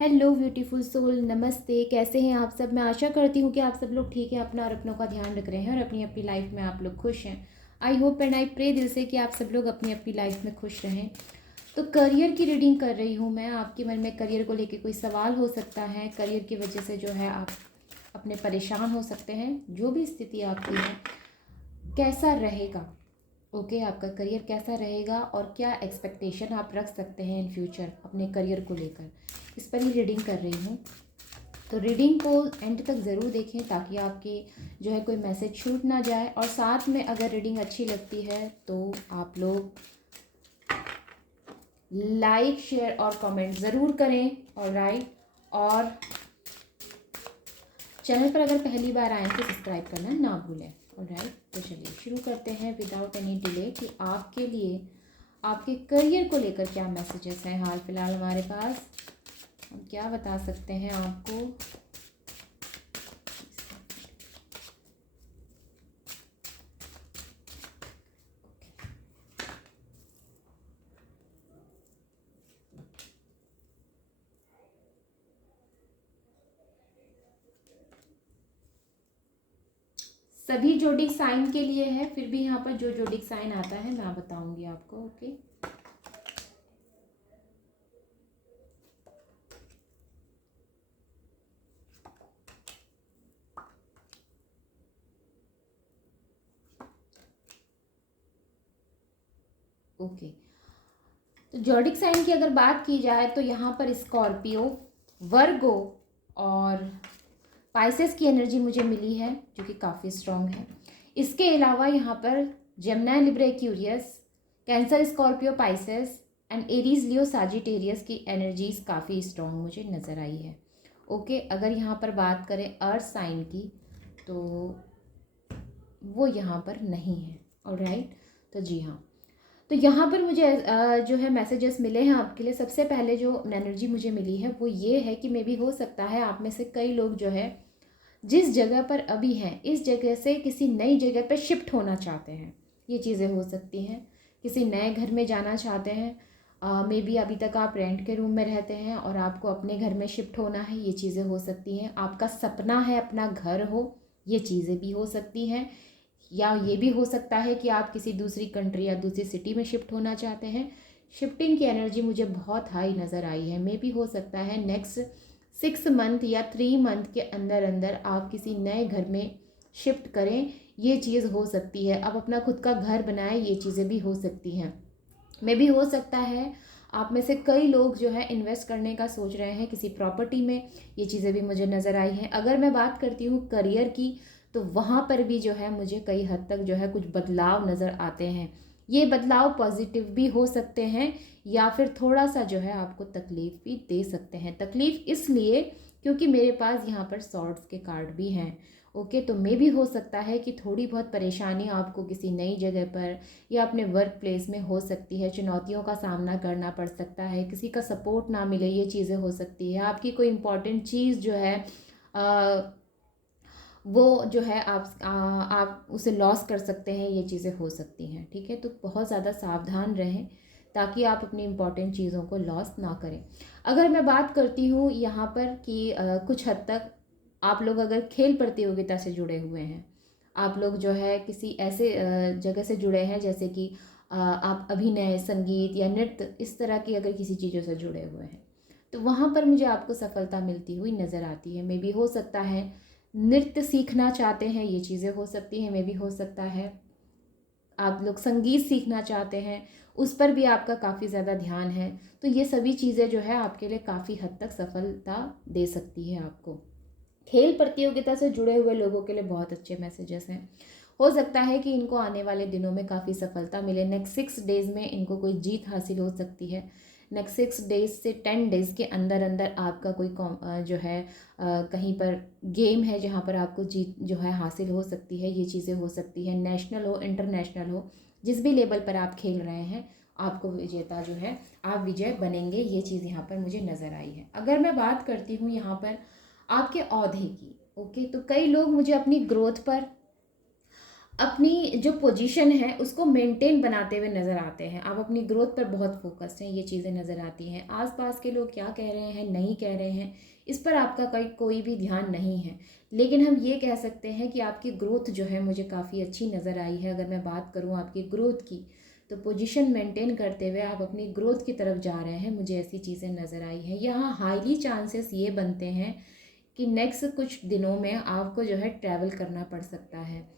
Hello beautiful soul, नमस्ते। कैसे हैं आप सब? मैं आशा करती हूँ कि आप सब लोग ठीक हैं, अपना और अपनों का ध्यान रख रहे हैं और अपनी अपनी लाइफ में आप लोग खुश हैं। I hope and I pray दिल से कि आप सब लोग अपनी अपनी लाइफ में खुश रहें। तो करियर की रीडिंग कर रही हूँ मैं। आपके मन में करियर को लेकर कोई सवाल हो सकता है, करियर की वजह से जो है आप अपने परेशान हो सकते हैं। जो भी स्थिति आपकी है, कैसा रहेगा, ओके आपका करियर कैसा रहेगा और क्या एक्सपेक्टेशन आप रख सकते हैं इन फ्यूचर अपने करियर को लेकर, इस पर ही रीडिंग कर रही हूँ। तो रीडिंग को एंड तक ज़रूर देखें ताकि आपकी जो है कोई मैसेज छूट ना जाए। और साथ में अगर रीडिंग अच्छी लगती है तो आप लोग लाइक शेयर और कमेंट ज़रूर करें। और राइट, और चैनल पर अगर पहली बार आए तो सब्सक्राइब करना ना भूलें। ऑलराइट, तो चलिए शुरू करते हैं विदाउट एनी डिले कि आपके लिए आपके करियर को लेकर क्या मैसेजेस हैं हाल फिलहाल हमारे पास। हम क्या बता सकते हैं आपको। सभी जोडिक साइन के लिए है, फिर भी यहाँ पर जो जोडिक साइन आता है मैं बताऊंगी आपको। Okay, okay. तो जोडिक साइन की अगर बात की जाए तो यहाँ पर स्कॉर्पियो, वर्गो और पाइसेस की एनर्जी मुझे मिली है जो कि काफ़ी स्ट्रॉन्ग है। इसके अलावा यहाँ पर Gemini, Libra, Aquarius, cancer, Scorpio, Pisces and Aries, Leo, Sagittarius की एनर्जीज काफ़ी स्ट्रॉन्ग मुझे नज़र आई है। ओके, अगर यहाँ पर बात करें अर्थ साइन की तो वो यहाँ पर नहीं है। ऑलराइट, तो जी हाँ, तो यहाँ पर मुझे जो है मैसेजेस मिले हैं आपके लिए। सबसे पहले जो एनर्जी मुझे मिली है वो ये है कि मे भी हो सकता है आप में से कई लोग जो है जिस जगह पर अभी हैं इस जगह से किसी नई जगह पर शिफ्ट होना चाहते हैं। ये चीज़ें हो सकती हैं। किसी नए घर में जाना चाहते हैं। मे बी अभी तक आप रेंट के रूम में रहते हैं और आपको अपने घर में शिफ्ट होना है। ये चीज़ें हो सकती हैं। आपका सपना है अपना घर हो, ये चीज़ें भी हो सकती हैं। या ये भी हो सकता है कि आप किसी दूसरी कंट्री या दूसरी सिटी में शिफ्ट होना चाहते हैं। शिफ्टिंग की एनर्जी मुझे बहुत हाई नज़र आई है। मे भी हो सकता है नेक्स्ट 6 मंथ या 3 मंथ के अंदर अंदर आप किसी नए घर में शिफ्ट करें। ये चीज़ हो सकती है। अब अपना खुद का घर बनाएं, ये चीज़ें भी हो सकती हैं। मे भी हो सकता है आप में से कई लोग जो है इन्वेस्ट करने का सोच रहे हैं किसी प्रॉपर्टी में। ये चीज़ें भी मुझे नज़र आई हैं। अगर मैं बात करती हूँ करियर की तो वहाँ पर भी जो है मुझे कई हद तक जो है कुछ बदलाव नज़र आते हैं। ये बदलाव पॉजिटिव भी हो सकते हैं या फिर थोड़ा सा जो है आपको तकलीफ़ भी दे सकते हैं। तकलीफ़ इसलिए क्योंकि मेरे पास यहाँ पर सॉर्ड्स के कार्ड भी हैं। ओके, तो मे भी हो सकता है कि थोड़ी बहुत परेशानी आपको किसी नई जगह पर या अपने वर्क प्लेस में हो सकती है। चुनौतियों का सामना करना पड़ सकता है, किसी का सपोर्ट ना मिले, ये चीज़ें हो सकती है। आपकी कोई इम्पॉर्टेंट चीज़ जो है वो जो है आप उसे लॉस कर सकते हैं। ये चीज़ें हो सकती हैं। ठीक है, तो बहुत ज़्यादा सावधान रहें ताकि आप अपनी इम्पॉर्टेंट चीज़ों को लॉस ना करें। अगर मैं बात करती हूँ यहाँ पर कि कुछ हद तक आप लोग अगर खेल प्रतियोगिता से जुड़े हुए हैं, आप लोग जो है किसी ऐसे जगह से जुड़े हैं जैसे कि आप अभिनय, संगीत या नृत्य, इस तरह की अगर किसी चीज़ों से जुड़े हुए हैं तो वहाँ पर मुझे आपको सफलता मिलती हुई नज़र आती है। मे भी हो सकता है नृत्य सीखना चाहते हैं, ये चीज़ें हो सकती हैं। मे भी हो सकता है आप लोग संगीत सीखना चाहते हैं, उस पर भी आपका काफ़ी ज़्यादा ध्यान है। तो ये सभी चीज़ें जो है आपके लिए काफ़ी हद तक सफलता दे सकती है आपको। खेल प्रतियोगिता से जुड़े हुए लोगों के लिए बहुत अच्छे मैसेजेस हैं। हो सकता है कि इनको आने वाले दिनों में काफ़ी सफलता मिले। नेक्स्ट 6 डेज़ में इनको कोई जीत हासिल हो सकती है। नेक्स्ट 6 डेज़ से 10 डेज़ के अंदर अंदर आपका कोई जो है कहीं पर गेम है जहाँ पर आपको जीत जो है हासिल हो सकती है। ये चीज़ें हो सकती है। नेशनल हो, इंटरनेशनल हो, जिस भी लेवल पर आप खेल रहे हैं आपको विजेता जो है आप विजय बनेंगे। ये चीज़ यहाँ पर मुझे नज़र आई है। अगर मैं बात करती हूँ यहाँ पर आपके औहदे की, ओके, तो कई लोग मुझे अपनी ग्रोथ पर अपनी जो पोजीशन है उसको मेंटेन बनाते हुए नज़र आते हैं। आप अपनी ग्रोथ पर बहुत फोकस्ड हैं, ये चीज़ें नज़र आती हैं। आसपास के लोग क्या कह रहे हैं, नहीं कह रहे हैं, इस पर आपका कोई भी ध्यान नहीं है। लेकिन हम ये कह सकते हैं कि आपकी ग्रोथ जो है मुझे काफ़ी अच्छी नज़र आई है। अगर मैं बात करूँ आपकी ग्रोथ की, तो पोजीशन मेंटेन करते हुए आप अपनी ग्रोथ की तरफ जा रहे हैं, मुझे ऐसी चीज़ें नज़र आई हैं। यहाँ हाईली चांसेस ये बनते हैं कि नेक्स्ट कुछ दिनों में आपको जो है ट्रैवल करना पड़ सकता है।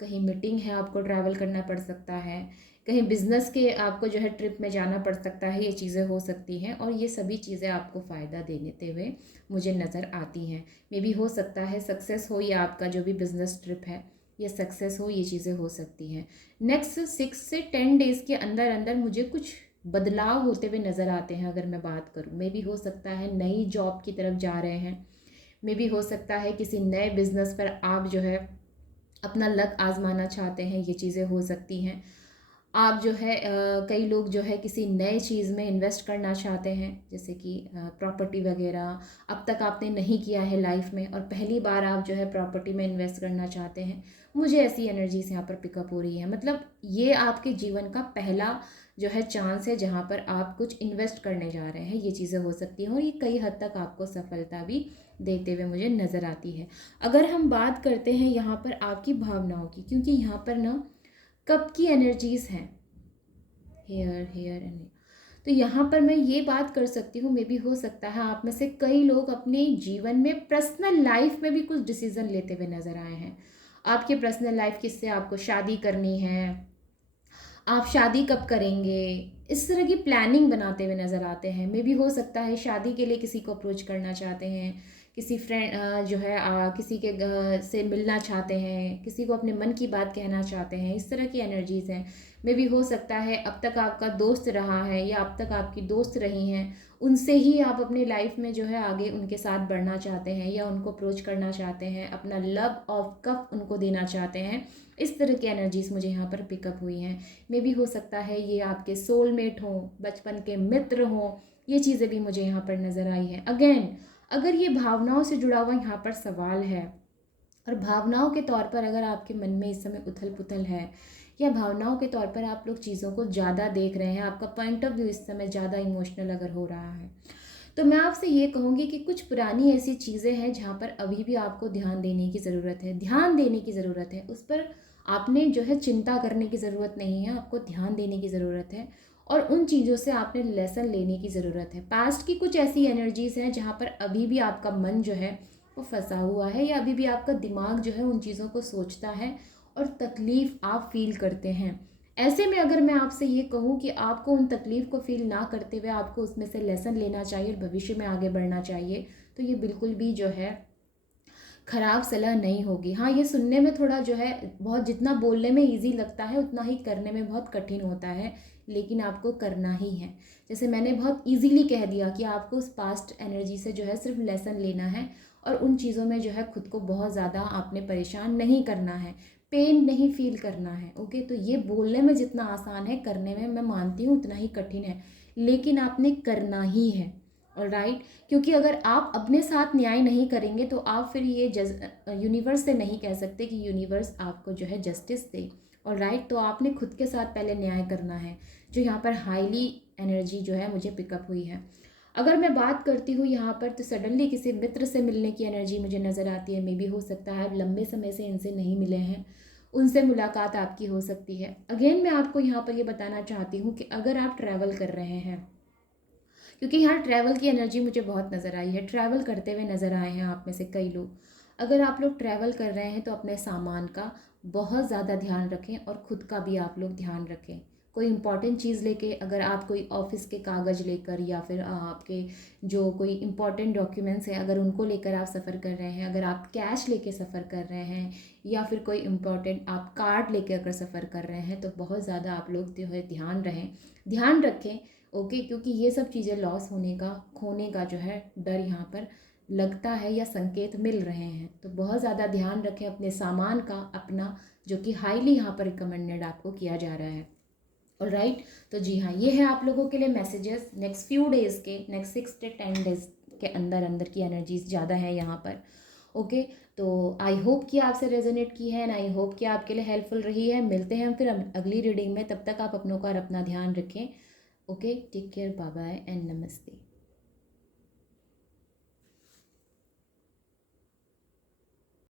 कहीं मीटिंग है, आपको ट्रैवल करना पड़ सकता है, कहीं बिजनेस के आपको जो है ट्रिप में जाना पड़ सकता है, ये चीज़ें हो सकती हैं। और ये सभी चीज़ें आपको फ़ायदा देते हुए मुझे नज़र आती हैं। मे बी हो सकता है सक्सेस हो, या आपका जो भी बिजनेस ट्रिप है ये सक्सेस हो, ये चीज़ें हो सकती हैं। नेक्स्ट 6 से 10 डेज़ के अंदर अंदर मुझे कुछ बदलाव होते हुए नज़र आते हैं। अगर मैं बात करूँ, मे बी हो सकता है नई जॉब की तरफ जा रहे हैं, मे बी हो सकता है किसी नए बिजनेस पर आप जो है अपना लक आजमाना चाहते हैं, ये चीज़ें हो सकती हैं। आप जो है कई लोग जो है किसी नए चीज़ में इन्वेस्ट करना चाहते हैं, जैसे कि प्रॉपर्टी वगैरह अब तक आपने नहीं किया है लाइफ में, और पहली बार आप जो है प्रॉपर्टी में इन्वेस्ट करना चाहते हैं। मुझे ऐसी एनर्जीज यहाँ पर पिकअप हो रही है। मतलब ये आपके जीवन का पहला जो है चांस है जहाँ पर आप कुछ इन्वेस्ट करने जा रहे हैं, ये चीज़ें हो सकती हैं। और ये कई हद तक आपको सफलता भी देते हुए मुझे नज़र आती है। अगर हम बात करते हैं यहाँ पर आपकी भावनाओं की, क्योंकि यहाँ पर ना कप की एनर्जीज हैं, हेयर हेयर एंड, तो यहाँ पर मैं ये बात कर सकती हूँ, मे बी हो सकता है आप में से कई लोग अपने जीवन में पर्सनल लाइफ में भी कुछ डिसीजन लेते हुए नजर आए हैं। आपके पर्सनल लाइफ, किससे आपको शादी करनी है, आप शादी कब करेंगे, इस तरह की प्लानिंग बनाते हुए नज़र आते हैं। मे बी हो सकता है शादी के लिए किसी को अप्रोच करना चाहते हैं, किसी फ्रेंड जो है किसी के से मिलना चाहते हैं, किसी को अपने मन की बात कहना चाहते हैं, इस तरह की एनर्जीज़ हैं। मे बी हो सकता है अब तक आपका दोस्त रहा है या अब तक आपकी दोस्त रही हैं, उनसे ही आप अपनी लाइफ में जो है आगे उनके साथ बढ़ना चाहते हैं, या उनको अप्रोच करना चाहते हैं, अपना लव ऑफ कप उनको देना चाहते हैं। इस तरह की एनर्जीज़ मुझे यहाँ पर पिकअप हुई हैं। मे भी हो सकता है ये आपके सोलमेट हों, बचपन के मित्र हों, ये चीज़ें भी मुझे यहाँ पर नज़र आई हैं। अगेन, अगर ये भावनाओं से जुड़ा हुआ यहाँ पर सवाल है, और भावनाओं के तौर पर अगर आपके मन में इस समय उथल पुथल है, या भावनाओं के तौर पर आप लोग चीज़ों को ज़्यादा देख रहे हैं, आपका पॉइंट ऑफ व्यू इस समय ज़्यादा इमोशनल अगर हो रहा है, तो मैं आपसे ये कहूँगी कि कुछ पुरानी ऐसी चीज़ें हैं जहाँ पर अभी भी आपको ध्यान देने की ज़रूरत है, ध्यान देने की ज़रूरत है। उस पर आपने जो है चिंता करने की ज़रूरत नहीं है, आपको ध्यान देने की ज़रूरत है, और उन चीज़ों से आपने लेसन लेने की ज़रूरत है। पास्ट की कुछ ऐसी एनर्जीज़ हैं जहाँ पर अभी भी आपका मन जो है वो फंसा हुआ है, या अभी भी आपका दिमाग जो है उन चीज़ों को सोचता है और तकलीफ़ आप फील करते हैं। ऐसे में अगर मैं आपसे ये कहूँ कि आपको उन तकलीफ़ को फील ना करते हुए आपको उसमें से लेसन लेना चाहिए और भविष्य में आगे बढ़ना चाहिए, तो ये बिल्कुल भी जो है खराब सलाह नहीं होगी। हाँ, ये सुनने में थोड़ा जो है बहुत, जितना बोलने में ईजी लगता है उतना ही करने में बहुत कठिन होता है, लेकिन आपको करना ही है। जैसे मैंने बहुत ईजीली कह दिया कि आपको उस पास्ट एनर्जी से जो है सिर्फ लेसन लेना है, और उन चीज़ों में जो है खुद को बहुत ज़्यादा आपने परेशान नहीं करना है, पेन नहीं फील करना है। ओके, तो ये बोलने में जितना आसान है, करने में मैं मानती हूँ उतना ही कठिन है, लेकिन आपने करना ही है। ऑलराइट, क्योंकि अगर आप अपने साथ न्याय नहीं करेंगे तो आप फिर ये यूनिवर्स से नहीं कह सकते कि यूनिवर्स आपको जो है जस्टिस दे। ऑलराइट, तो आपने खुद के साथ पहले न्याय करना है, जो यहाँ पर हाईली एनर्जी जो है मुझे पिकअप हुई है। अगर मैं बात करती हूँ यहाँ पर, तो सडनली किसी मित्र से मिलने की एनर्जी मुझे नज़र आती है। मे बी हो सकता है आप लंबे समय से इनसे नहीं मिले हैं, उनसे मुलाकात आपकी हो सकती है। अगेन मैं आपको यहाँ पर ये बताना चाहती हूँ कि अगर आप ट्रैवल कर रहे हैं, क्योंकि यहाँ ट्रैवल की एनर्जी मुझे बहुत नज़र आई है, ट्रैवल करते हुए नज़र आए हैं आप में से कई लोग। अगर आप लोग ट्रैवल कर रहे हैं तो अपने सामान का बहुत ज़्यादा ध्यान रखें, और ख़ुद का भी आप लोग ध्यान रखें। कोई इंपॉर्टेंट चीज़ लेके, अगर आप कोई ऑफिस के कागज़ लेकर, या फिर आपके जो कोई इंपॉर्टेंट डॉक्यूमेंट्स हैं अगर उनको लेकर आप सफ़र कर रहे हैं, अगर आप कैश लेके सफ़र कर रहे हैं, या फिर कोई इंपॉर्टेंट आप कार्ड लेके अगर सफ़र कर रहे हैं, तो बहुत ज़्यादा आप लोग जो है ध्यान रखें। ओके, क्योंकि ये सब चीज़ें लॉस होने का, खोने का जो है डर यहाँ पर लगता है, या संकेत मिल रहे हैं। तो बहुत ज़्यादा ध्यान रखें अपने सामान का, अपना, जो कि हाईली यहाँ पर रिकमेंडेड आपको किया जा रहा है। ऑलराइट, तो जी हाँ, ये है आप लोगों के लिए मैसेजेस नेक्स्ट फ्यू डेज़ के, नेक्स्ट 6 से 10 डेज़ के अंदर अंदर की एनर्जीज ज़्यादा है यहाँ पर। ओके, तो आई होप कि आपसे रेजोनेट की है एंड आई होप कि आपके लिए हेल्पफुल रही है। मिलते हैं हम फिर अगली रीडिंग में, तब तक आप अपनों का और अपना ध्यान रखें। Okay, take care, bye bye and नमस्ते।